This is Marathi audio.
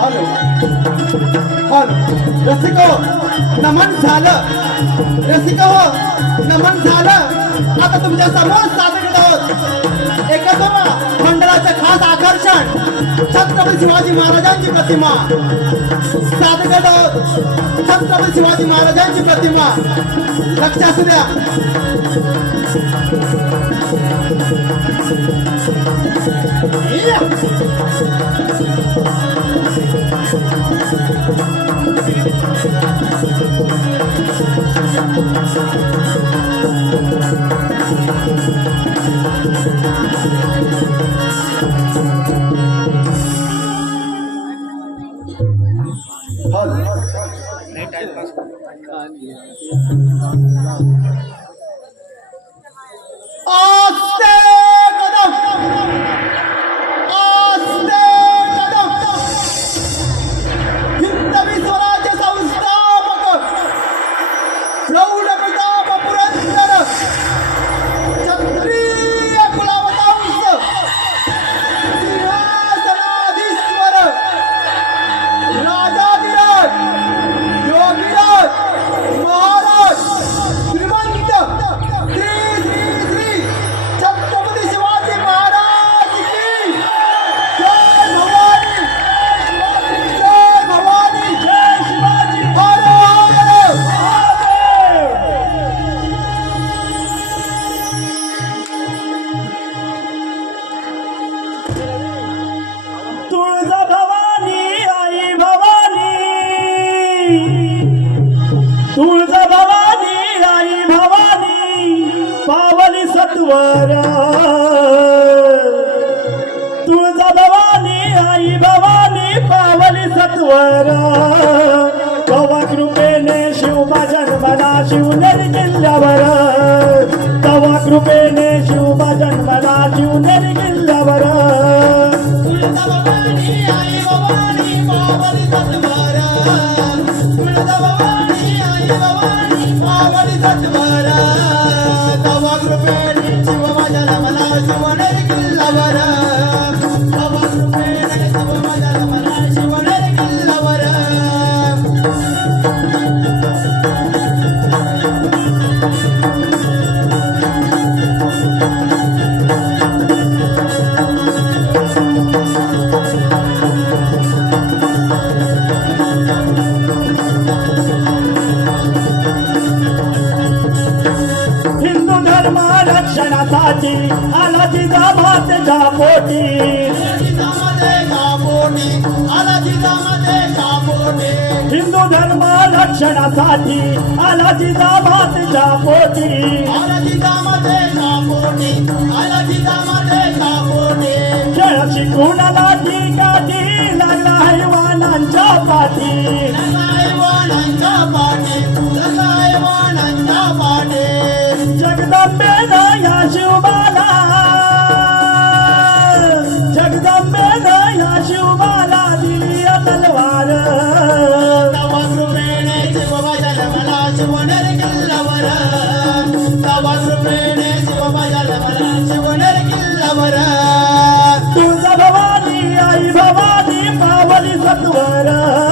हॅलो. हॅलो. रसिक नमन झालं. रसिक हो, नमन झालं. आता तुमच्यासमोर सादर आहोत. एकत्र मंडळाचं खास आकर्षण छत्रपती शिवाजी महाराजांची प्रतिमा. सादर आहोत. छत्रपती शिवाजी महाराजांची प्रतिमा. लक्षात द्या. या. आस्ते वारा. सत्वर तुळजा भवानी आई भवानी पावली सत्वर. तवा कृपेने शिव माझ्या जन्मला शिवनेरी किल्ल्यावर. तवा कृपेने शिव माझ्या जन्मला शिवनेरी किल्ल्यावर. भवानी आई भवानी पावली सत्वर. Bhavani I don't wanna. लक्षणासाठी धर्म रक्षणासाठी आला जिजामातेच्या पोटी. हिंदू धर्म लक्षणासाठी आला जिजामातेच्या पोटी. आला जिजामध्ये खेळ शिकून लाठी गाठी लागला हैवानांच्या पाठी. जगदंबेनं या शिवबाला जगदंबेनं या शिवबाला दिली तलवार तवा कृपेने शिवबा जन्मला शिवनेर किल्लावर. तवा कृपेने शिवबा जन्मला शिवनेर किल्लावर. तुझा भवानी आई भवानी पावली सत्वर.